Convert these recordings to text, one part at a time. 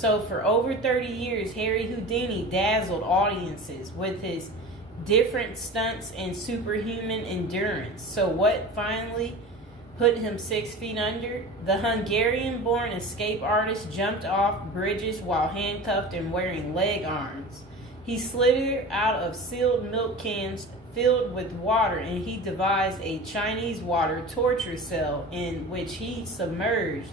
So for over 30 years, Harry Houdini dazzled audiences with his different stunts and superhuman endurance. So what finally put him 6 feet under? The Hungarian-born escape artist jumped off bridges while handcuffed and wearing leg irons. He slithered out of sealed milk cans filled with water, and he devised a Chinese water torture cell in which he submerged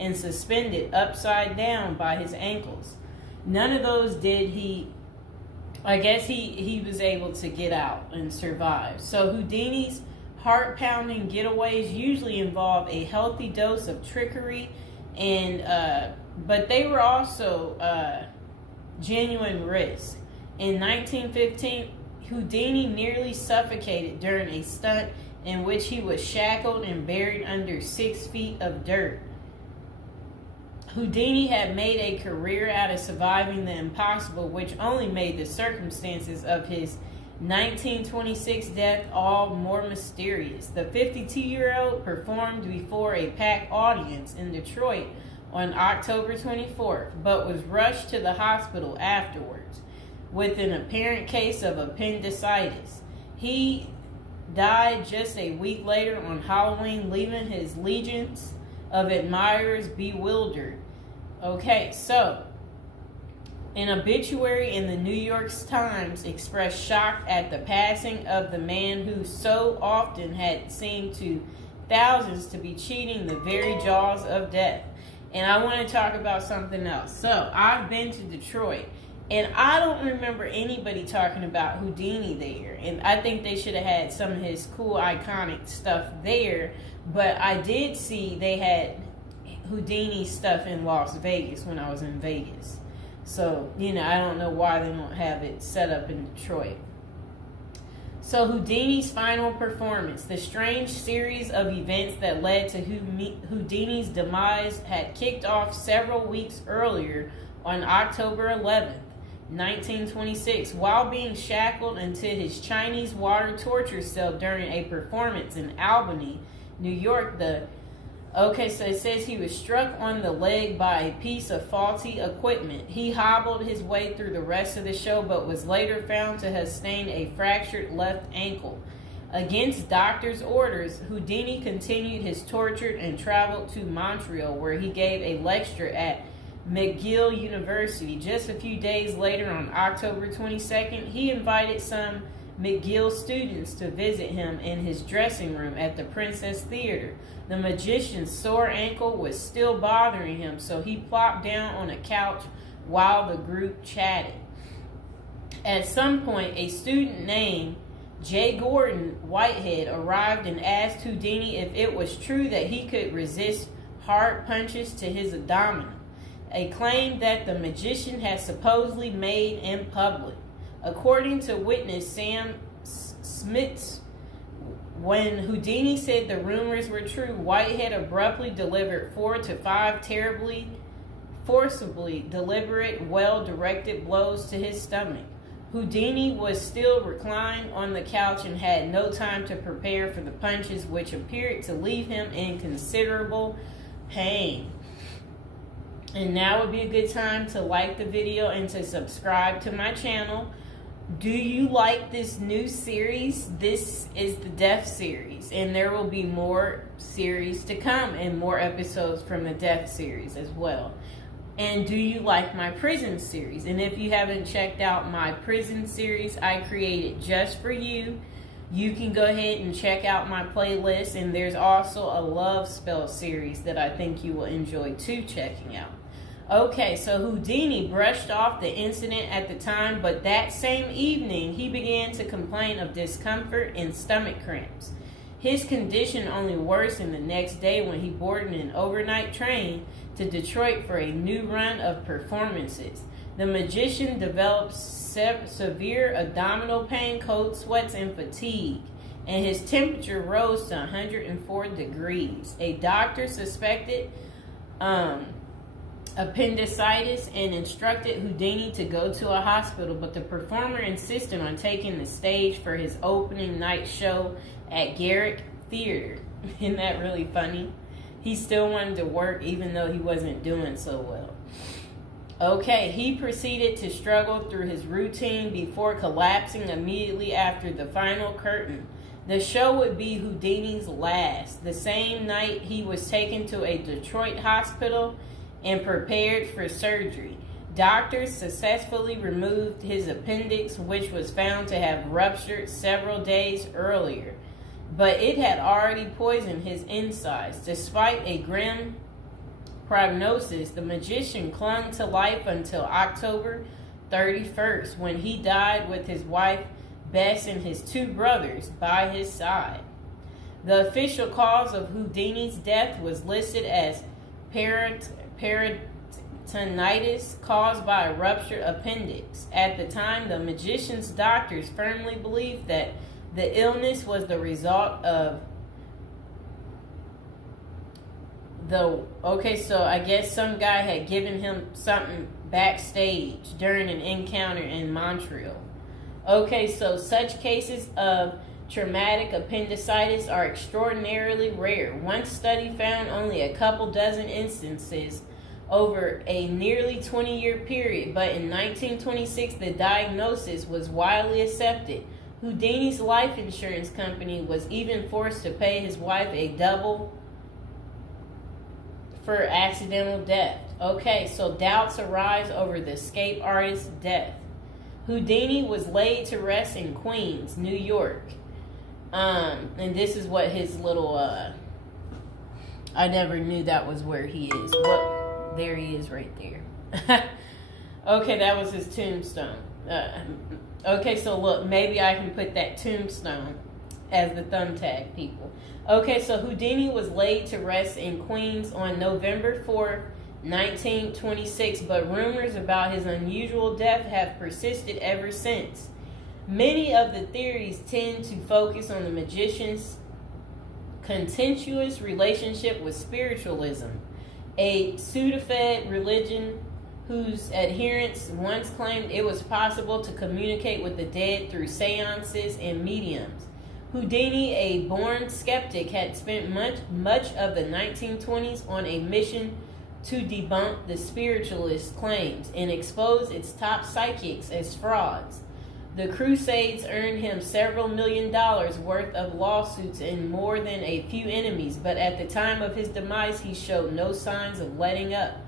and suspended upside down by his ankles. None of those did he. I guess he was able to get out and survive. So Houdini's heart-pounding getaways usually involve a healthy dose of trickery, and but they were also genuine risks. In 1915, Houdini nearly suffocated during a stunt in which he was shackled and buried under 6 feet of dirt. Houdini had made a career out of surviving the impossible, which only made the circumstances of his 1926 death all more mysterious. The 52-year-old performed before a packed audience in Detroit on October 24th, but was rushed to the hospital afterwards with an apparent case of appendicitis. He died just a week later on Halloween, leaving his legions of admirers bewildered. Okay, so an obituary in the New York Times expressed shock at the passing of the man who so often had seemed to thousands to be cheating the very jaws of death. And I want to talk about something else. So I've been to Detroit, and I don't remember anybody talking about Houdini there. And I think they should have had some of his cool, iconic stuff there. But I did see they had Houdini stuff in Las Vegas when I was in Vegas. So, I don't know why they don't have it set up in Detroit. So Houdini's final performance, the strange series of events that led to Houdini's demise, had kicked off several weeks earlier on October 11th. 1926, while being shackled into his Chinese water torture cell during a performance in Albany, New York. So it says he was struck on the leg by a piece of faulty equipment. He hobbled his way through the rest of the show, but was later found to have sustained a fractured left ankle. Against doctors' orders, Houdini continued his torture and traveled to Montreal, where he gave a lecture at McGill University. Just a few days later, on October 22nd, he invited some McGill students to visit him in his dressing room at the Princess Theater. The magician's sore ankle was still bothering him, so he plopped down on a couch while the group chatted. At some point, a student named J. Gordon Whitehead arrived and asked Houdini if it was true that he could resist hard punches to his abdomen, a claim that the magician had supposedly made in public. According to witness Sam Smits, when Houdini said the rumors were true, Whitehead abruptly delivered 4 to 5 terribly, forcibly deliberate, well-directed blows to his stomach. Houdini was still reclined on the couch and had no time to prepare for the punches, which appeared to leave him in considerable pain. And now would be a good time to like the video and to subscribe to my channel. Do you like this new series? This is the Death series, and there will be more series to come and more episodes from the Death series as well. And do you like my prison series? And if you haven't checked out my prison series I created just for you, you can go ahead and check out my playlist. And there's also a love spell series that I think you will enjoy too checking out. Okay, so Houdini brushed off the incident at the time, but that same evening he began to complain of discomfort and stomach cramps. His condition only worsened the next day when he boarded an overnight train to Detroit for a new run of performances. The magician developed severe abdominal pain, cold sweats, and fatigue, and his temperature rose to 104 degrees. A doctor suspected appendicitis and instructed Houdini to go to a hospital, but the performer insisted on taking the stage for his opening night show at Garrick Theater. Isn't that really funny? He still wanted to work even though he wasn't doing so well. Okay, he proceeded to struggle through his routine before collapsing immediately after the final curtain. The show would be Houdini's last. The same night, he was taken to a Detroit hospital and prepared for surgery. Doctors successfully removed his appendix, which was found to have ruptured several days earlier, but it had already poisoned his insides. Despite a grim prognosis, the magician clung to life until October 31st, when he died with his wife Bess and his two brothers by his side. The official cause of Houdini's death was listed as peritonitis caused by a ruptured appendix. At the time, the magician's doctors firmly believed that the illness was the result of so I guess some guy had given him something backstage during an encounter in Montreal. Okay, so such cases of traumatic appendicitis are extraordinarily rare. One study found only a couple dozen instances over a nearly 20-year period, but in 1926 the diagnosis was widely accepted. Houdini's life insurance company was even forced to pay his wife a double for accidental death. Okay, so doubts arise over the escape artist's death. Houdini was laid to rest in Queens, New York. And this is what his little, I never knew that was where he is. Well, there he is right there. Okay, that was his tombstone. Okay, so look, maybe I can put that tombstone as the thumbtack, people. Okay, so Houdini was laid to rest in Queens on November 4th, 1926, but rumors about his unusual death have persisted ever since. Many of the theories tend to focus on the magician's contentious relationship with spiritualism, a pseudo-fed religion whose adherents once claimed it was possible to communicate with the dead through seances and mediums. Houdini, a born skeptic, had spent much of the 1920s on a mission to debunk the spiritualist claims and expose its top psychics as frauds. The Crusades earned him several $1 million worth of lawsuits and more than a few enemies, but at the time of his demise, he showed no signs of letting up.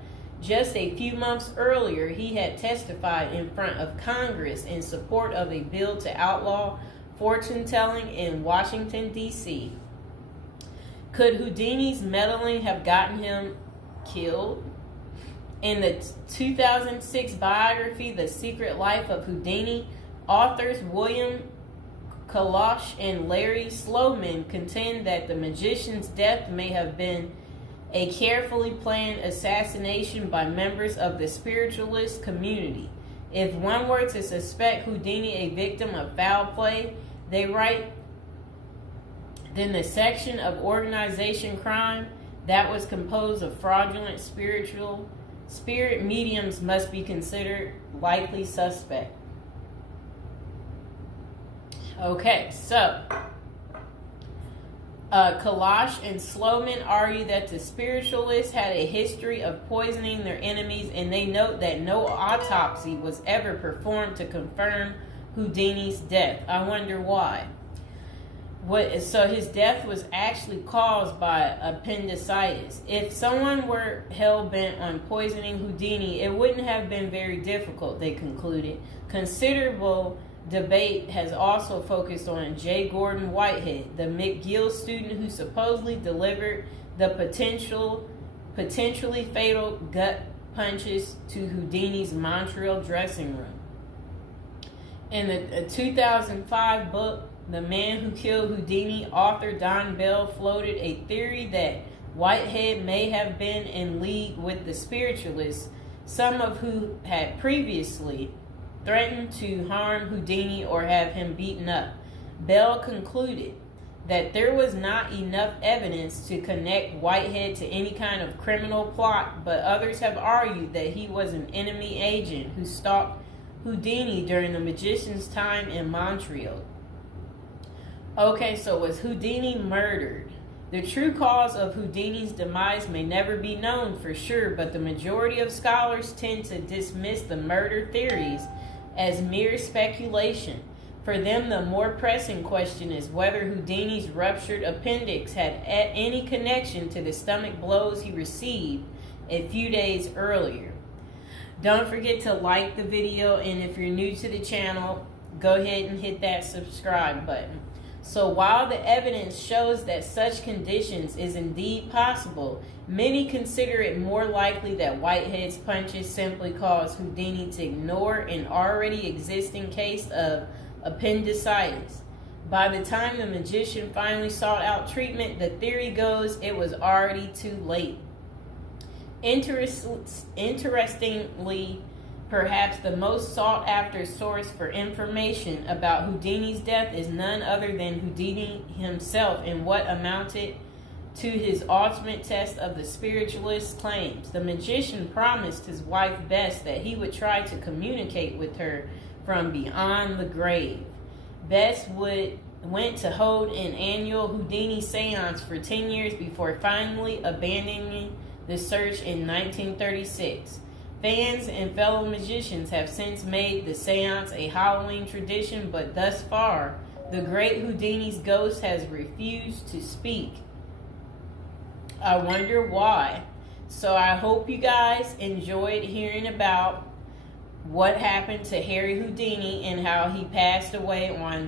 Just a few months earlier, he had testified in front of Congress in support of a bill to outlaw fortune-telling in Washington, D.C. Could Houdini's meddling have gotten him killed? In the 2006 biography, The Secret Life of Houdini, authors William Kalash and Larry Sloman contend that the magician's death may have been a carefully planned assassination by members of the spiritualist community. If one were to suspect Houdini a victim of foul play, they write, then the section of organization crime that was composed of fraudulent spirit mediums must be considered likely suspect. Okay, so Kalash and Sloman argue that the spiritualists had a history of poisoning their enemies, and they note that no autopsy was ever performed to confirm Houdini's death. I wonder why. So his death was actually caused by appendicitis. If someone were hell-bent on poisoning Houdini, it wouldn't have been very difficult, they concluded. Considerable debate has also focused on J. Gordon Whitehead, the McGill student who supposedly delivered the potentially fatal gut punches to Houdini's Montreal dressing room. In a 2005 book, The Man Who Killed Houdini, author Don Bell floated a theory that Whitehead may have been in league with the spiritualists, some of who had previously threatened to harm Houdini or have him beaten up. Bell concluded that there was not enough evidence to connect Whitehead to any kind of criminal plot, but others have argued that he was an enemy agent who stalked Houdini during the magician's time in Montreal. Okay, so was Houdini murdered? The true cause of Houdini's demise may never be known for sure, but the majority of scholars tend to dismiss the murder theories as mere speculation. For them, the more pressing question is whether Houdini's ruptured appendix had any connection to the stomach blows he received a few days earlier. Don't forget to like the video, and if you're new to the channel, go ahead and hit that subscribe button. So while the evidence shows that such conditions is indeed possible, many consider it more likely that Whitehead's punches simply caused Houdini to ignore an already existing case of appendicitis. By the time the magician finally sought out treatment, the theory goes it was already too late. Interestingly, perhaps the most sought after source for information about Houdini's death is none other than Houdini himself in what amounted to his ultimate test of the spiritualist's claims. The magician promised his wife Bess that he would try to communicate with her from beyond the grave. Bess went to hold an annual Houdini seance for 10 years before finally abandoning the search in 1936. Fans and fellow magicians have since made the seance a Halloween tradition, but thus far, the great Houdini's ghost has refused to speak. I wonder why. So I hope you guys enjoyed hearing about what happened to Harry Houdini and how he passed away on